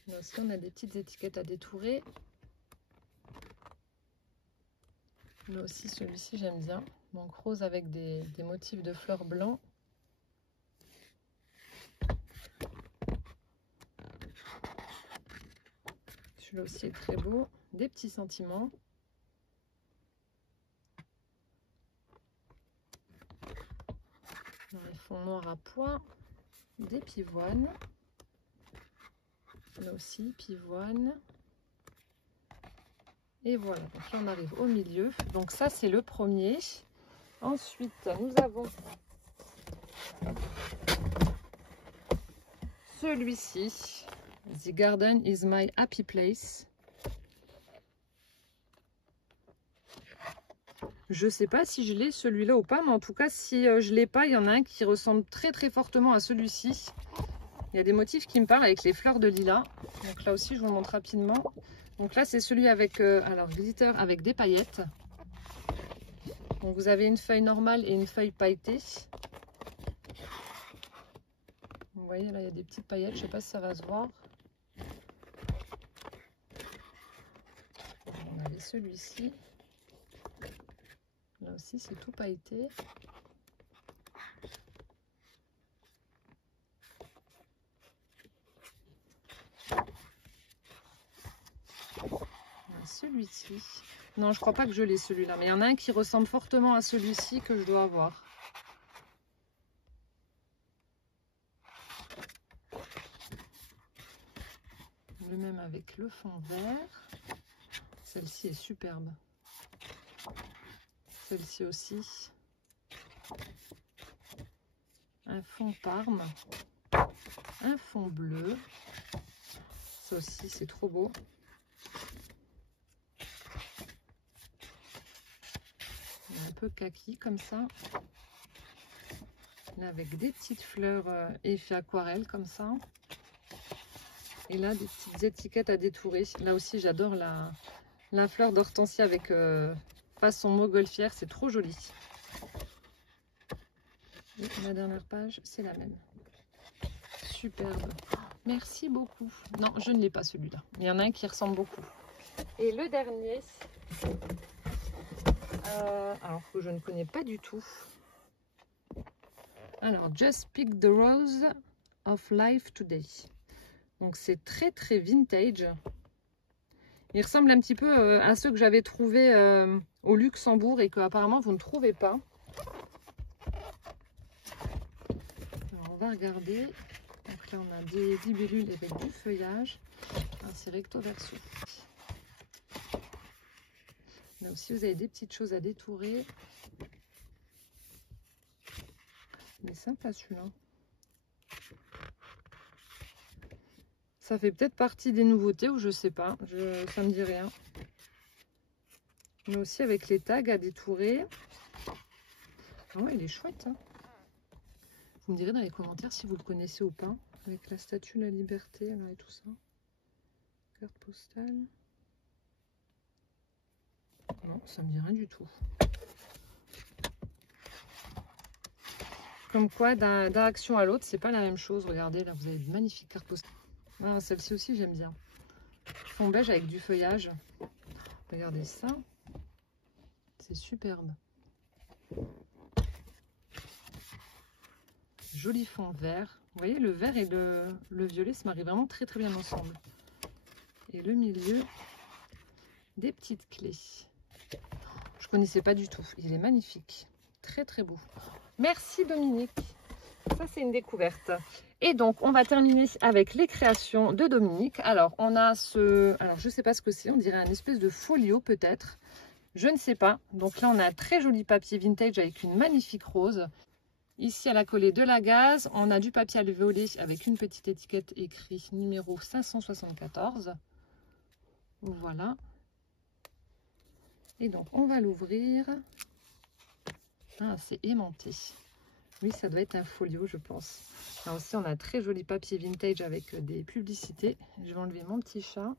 Là aussi, on a des petites étiquettes à détourer. Là aussi, celui-ci, j'aime bien. Donc, rose avec des motifs de fleurs blancs. Celui-là aussi est très beau. Des petits sentiments. Dans les fonds noirs à pois. Des pivoines. Là aussi, pivoine. Et voilà, donc là on arrive au milieu. Donc ça c'est le premier. Ensuite, nous avons celui-ci. The garden is my happy place. Je sais pas si je l'ai celui-là ou pas, mais en tout cas si je l'ai pas, il y en a un qui ressemble très très fortement à celui-ci. Il y a des motifs qui me parlent avec les fleurs de lilas. Donc là aussi, je vous le montre rapidement. Donc là, c'est celui avec, alors, glitter avec des paillettes. Donc vous avez une feuille normale et une feuille pailletée. Vous voyez là, il y a des petites paillettes, je ne sais pas si ça va se voir. On avait celui-ci. Là aussi, c'est tout pailleté. Celui-ci. Non, je crois pas que je l'ai celui-là, mais il y en a un qui ressemble fortement à celui-ci que je dois avoir. Le même avec le fond vert. Celle-ci est superbe. Celle-ci aussi. Un fond parme. Un fond bleu. Ça aussi, c'est trop beau. Un peu kaki comme ça. Là, avec des petites fleurs effet aquarelle comme ça. Et là, des petites étiquettes à détourer. Là aussi, j'adore la fleur d'hortensia avec façon montgolfière. C'est trop joli. Et la dernière page, c'est la même. Superbe. Merci beaucoup. Non, je ne l'ai pas celui-là. Il y en a un qui ressemble beaucoup. Et le dernier, alors que je ne connais pas du tout. Alors, Just Pick the Rose of Life Today. Donc c'est très très vintage. Il ressemble un petit peu à ceux que j'avais trouvés au Luxembourg et que apparemment vous ne trouvez pas. Alors, on va regarder. Donc là on a des libellules avec du feuillage. Ah, c'est recto verso. Là aussi vous avez des petites choses à détourer. Il est sympa celui-là. Ça fait peut-être partie des nouveautés ou je sais pas. Ça me dit rien. Mais aussi avec les tags à détourer. Ah ouais, il est chouette. Hein. Vous me direz dans les commentaires si vous le connaissez ou pas. Avec la statue de la liberté là, et tout ça. Carte postale. Non, ça me dit rien du tout. Comme quoi, d'un action à l'autre, c'est pas la même chose. Regardez, là, vous avez de magnifiques cartes postales. Ah, celle-ci aussi, j'aime bien. Fond beige avec du feuillage. Regardez ça. C'est superbe. Joli fond vert. Vous voyez, le vert et le violet se marient vraiment très très bien ensemble. Et le milieu, des petites clés. Je connaissais pas du tout. Il est magnifique. Très très beau. Merci Dominique. Ça c'est une découverte. Et donc on va terminer avec les créations de Dominique. Alors on a alors je sais pas ce que c'est, on dirait un espèce de folio peut-être. Je ne sais pas. Donc là on a un très joli papier vintage avec une magnifique rose. Ici elle a collé de la gaze. On a du papier alvéolé avec une petite étiquette écrit numéro 574. Voilà. Et donc on va l'ouvrir. Ah, c'est aimanté. Oui, ça doit être un folio, je pense. Là aussi, on a un très joli papier vintage avec des publicités. Je vais enlever mon petit chat.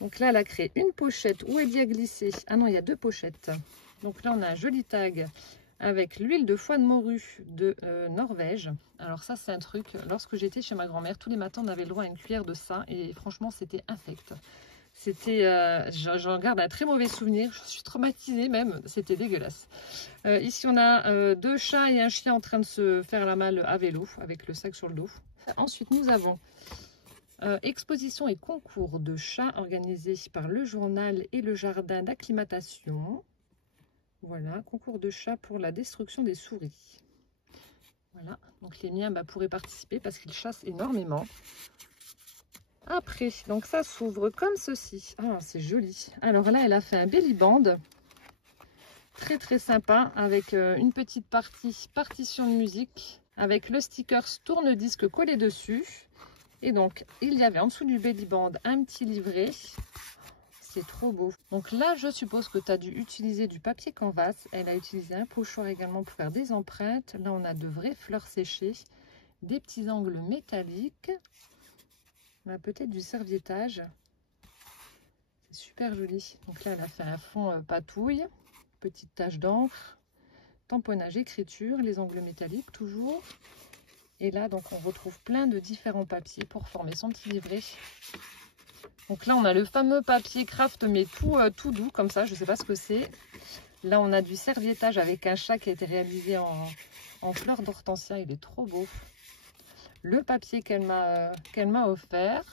Donc là, elle a créé une pochette où elle y a glissé. Ah non, il y a deux pochettes. Donc là, on a un joli tag avec l'huile de foie de morue de Norvège. Alors ça, c'est un truc, lorsque j'étais chez ma grand-mère, tous les matins, on avait le droit à une cuillère de ça. Et franchement, c'était infect. C'était, j'en garde un très mauvais souvenir, je suis traumatisée même, c'était dégueulasse. Ici on a deux chats et un chien en train de se faire la malle à vélo avec le sac sur le dos. Ensuite nous avons exposition et concours de chats organisés par le journal et le jardin d'acclimatation. Voilà, concours de chats pour la destruction des souris. Voilà, donc les miens pourraient participer parce qu'ils chassent énormément. Après, donc ça s'ouvre comme ceci. Ah, c'est joli. Alors là, elle a fait un belly band. Très très sympa. Avec une petite partition de musique. Avec le sticker tourne-disque collé dessus. Et donc, il y avait en dessous du belly band un petit livret. C'est trop beau. Donc là, je suppose que tu as dû utiliser du papier canvas. Elle a utilisé un pochoir également pour faire des empreintes. Là, on a de vraies fleurs séchées. Des petits angles métalliques. On a peut-être du serviettage. C'est super joli. Donc là, elle a fait un fond patouille. petite tache d'encre, tamponnage écriture, les angles métalliques toujours. Et là, donc, on retrouve plein de différents papiers pour former son petit livret. Donc là, on a le fameux papier craft, mais tout doux, comme ça, je ne sais pas ce que c'est. Là, on a du serviettage avec un chat qui a été réalisé en fleurs d'hortensia. Il est trop beau. Le papier qu'elle m'a offert.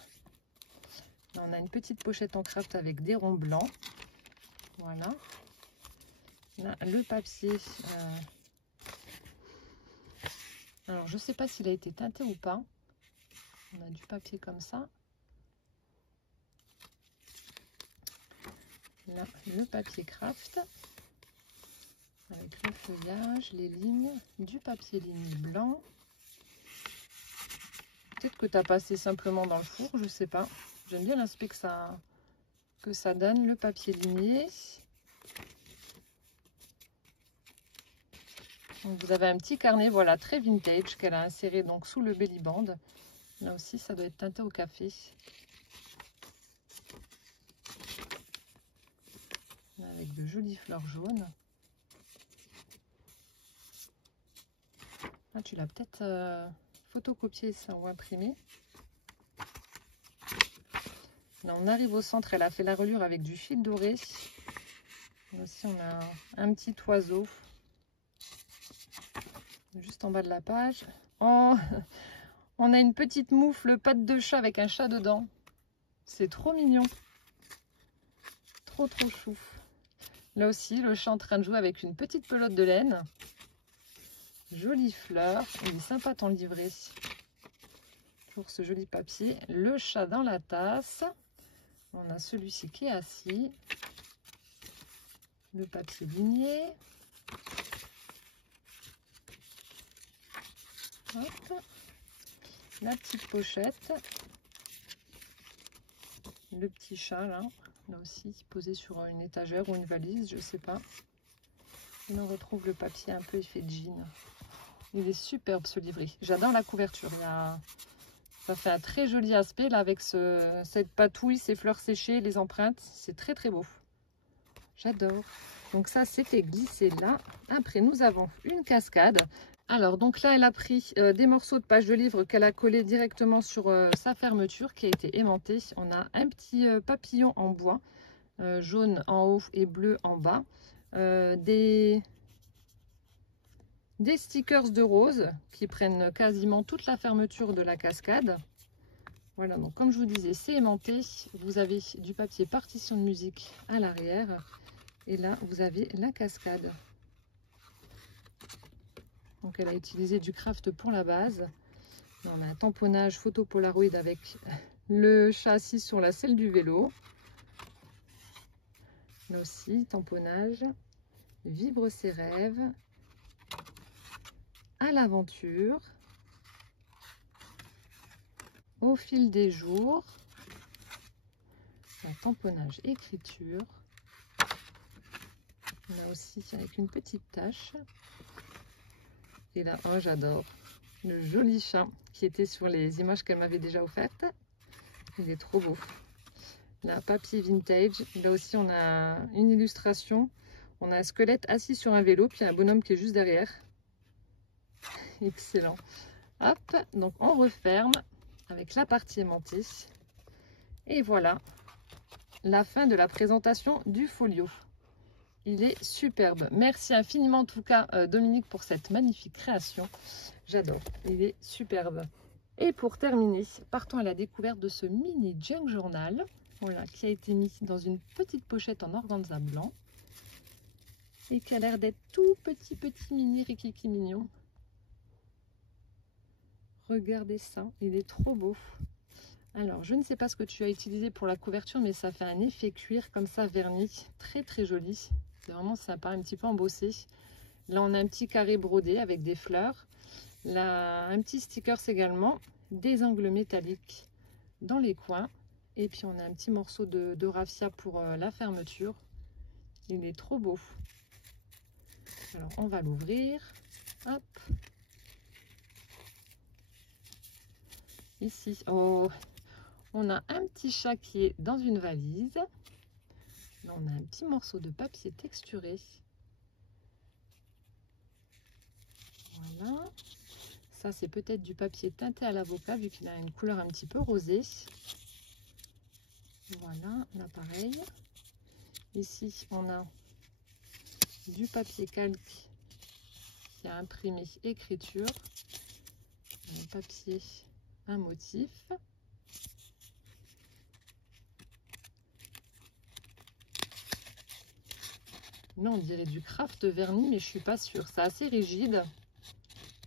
Là, on a une petite pochette en craft avec des ronds blancs. Voilà. Là, le papier. Alors, je ne sais pas s'il a été teinté ou pas. On a du papier comme ça. Là, le papier craft. Avec le feuillage, les lignes, du papier ligne blanc. Peut-être que tu as passé simplement dans le four, je ne sais pas. J'aime bien l'aspect que ça donne. Le papier ligné. Donc vous avez un petit carnet, voilà, très vintage, qu'elle a inséré donc sous le belly band. Là aussi, ça doit être teinté au café. Avec de jolies fleurs jaunes. Ah, tu l'as peut-être photocopié ça ou imprimé. Là, on arrive au centre, elle a fait la reliure avec du fil doré. Là aussi, on a un petit oiseau. Juste en bas de la page. Oh, on a une petite moufle patte de chat avec un chat dedans. C'est trop mignon. Trop chou. Là aussi, le chat en train de jouer avec une petite pelote de laine. Jolie fleur. Il est sympa ton livret. Pour ce joli papier. Le chat dans la tasse. On a celui-ci qui est assis. Le papier ligné. Hop. La petite pochette. Le petit chat là. Là aussi posé sur une étagère ou une valise, je sais pas. Et on retrouve le papier un peu effet jean. Il est superbe ce livret. J'adore la couverture. Ça fait un très joli aspect là avec cette patouille, ces fleurs séchées, les empreintes. C'est très beau. J'adore. Donc ça, c'était glissé là. Après, nous avons une cascade. Alors, donc là, elle a pris des morceaux de page de livre qu'elle a collé directement sur sa fermeture qui a été aimantée. On a un petit papillon en bois, jaune en haut et bleu en bas. Des stickers de rose qui prennent quasiment toute la fermeture de la cascade. Voilà, donc comme je vous disais, c'est aimanté. Vous avez du papier partition de musique à l'arrière. Et là, vous avez la cascade. Donc elle a utilisé du craft pour la base. On a un tamponnage photo Polaroid avec le chat assis sur la selle du vélo. Là aussi, tamponnage. Vibre ses rêves. À l'aventure. Au fil des jours. Un tamponnage écriture. Là aussi avec une petite tache. Et là, oh, j'adore le joli chat qui était sur les images qu'elle m'avait déjà offertes. Il est trop beau. Là, papier vintage. Là aussi, on a une illustration. On a un squelette assis sur un vélo, puis un bonhomme qui est juste derrière. Excellent. Hop, donc on referme avec la partie aimantée. Et voilà la fin de la présentation du folio. Il est superbe. Merci infiniment en tout cas Dominique pour cette magnifique création. J'adore. Il est superbe. Et pour terminer, partons à la découverte de ce mini junk journal. Voilà, qui a été mis dans une petite pochette en organza blanc. Et qui a l'air d'être tout petit mini rikiki mignon. Regardez ça, il est trop beau. Alors, je ne sais pas ce que tu as utilisé pour la couverture, mais ça fait un effet cuir comme ça verni. Très joli. C'est vraiment sympa, un petit peu embossé. Là, on a un petit carré brodé avec des fleurs. Là, un petit sticker également. Des angles métalliques dans les coins. Et puis, on a un petit morceau de raffia pour la fermeture. Il est trop beau. Alors, on va l'ouvrir. Hop. Ici, oh, on a un petit chat qui est dans une valise. Là, on a un petit morceau de papier texturé. Voilà. Ça, c'est peut-être du papier teinté à l'avocat, vu qu'il a une couleur un petit peu rosée. Voilà, là pareil. Ici, on a du papier calque qui a imprimé écriture. Un papier, un motif. Là, on dirait du craft vernis, mais je suis pas sûre. C'est assez rigide.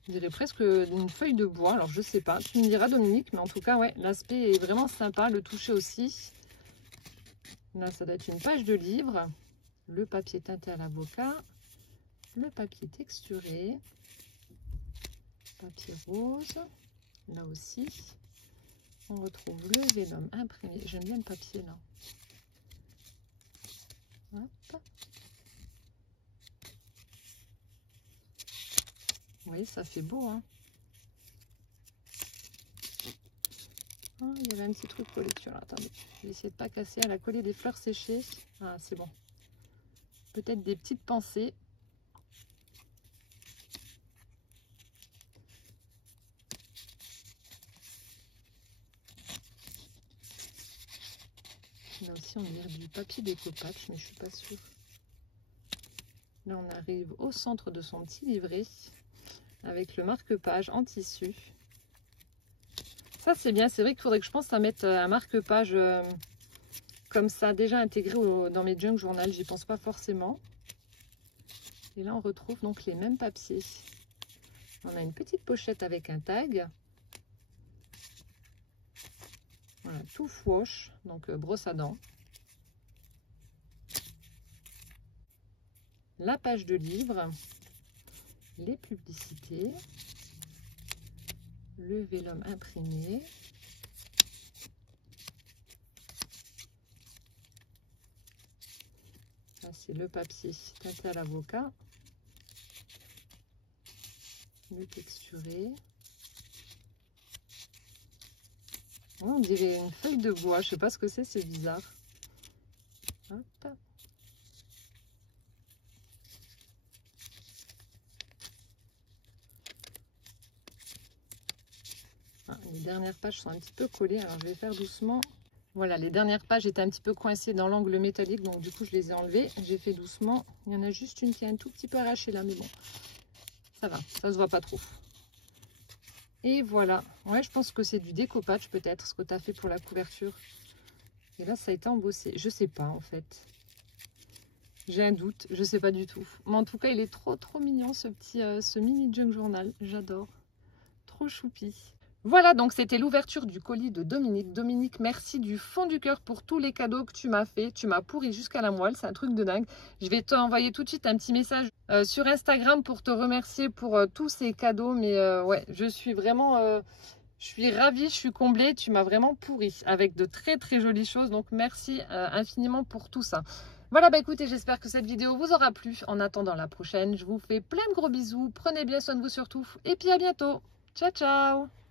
On dirait presque une feuille de bois. Alors, je sais pas. Tu me diras, Dominique. Mais en tout cas, ouais, l'aspect est vraiment sympa. Le toucher aussi. Là, ça doit être une page de livre. Le papier teinté à l'avocat. Le papier texturé. Papier rose. Là aussi. On retrouve le vélum imprimé. J'aime bien le papier, là. Hop. Oui, ça fait beau, hein. Ah, il y avait un petit truc collé dessus. Alors, attendez, je vais essayer de ne pas casser. Elle a collé des fleurs séchées. Ah, c'est bon. Peut-être des petites pensées. Là aussi, on dirait du papier découpage, mais je suis pas sûre. Là, on arrive au centre de son petit livret avec le marque-page en tissu. Ça, c'est bien. C'est vrai qu'il faudrait que je pense à mettre un marque-page comme ça, déjà intégré dans mes junk journal. J'y pense pas forcément. Et là, on retrouve donc les mêmes papiers. On a une petite pochette avec un tag. Voilà, tout wash, donc brosse à dents. La page de livre, les publicités, le vélum imprimé, ça c'est le papier teinté à l'avocat, le texturé. On dirait une feuille de bois, je sais pas ce que c'est bizarre. Hop. Ah, les dernières pages sont un petit peu collées, alors je vais faire doucement. Voilà, les dernières pages étaient un petit peu coincées dans l'angle métallique, donc du coup je les ai enlevées. J'ai fait doucement. Il y en a juste une qui est un tout petit peu arrachée là, mais bon, ça va, ça se voit pas trop. Et voilà, ouais, je pense que c'est du découpage peut-être, ce que tu as fait pour la couverture. Et là, ça a été embossé. Je sais pas en fait. J'ai un doute, je sais pas du tout. Mais en tout cas, il est trop mignon ce mini junk journal. J'adore. Trop choupi. Voilà, donc c'était l'ouverture du colis de Dominique. Dominique, merci du fond du cœur pour tous les cadeaux que tu m'as fait. Tu m'as pourri jusqu'à la moelle, c'est un truc de dingue. Je vais t'envoyer tout de suite un petit message sur Instagram pour te remercier pour tous ces cadeaux. Mais ouais, je suis vraiment... je suis ravie, je suis comblée. Tu m'as vraiment pourri avec de très jolies choses. Donc merci infiniment pour tout ça. Voilà, bah écoutez, j'espère que cette vidéo vous aura plu. En attendant la prochaine, je vous fais plein de gros bisous. Prenez bien soin de vous surtout. Et puis à bientôt. Ciao, ciao!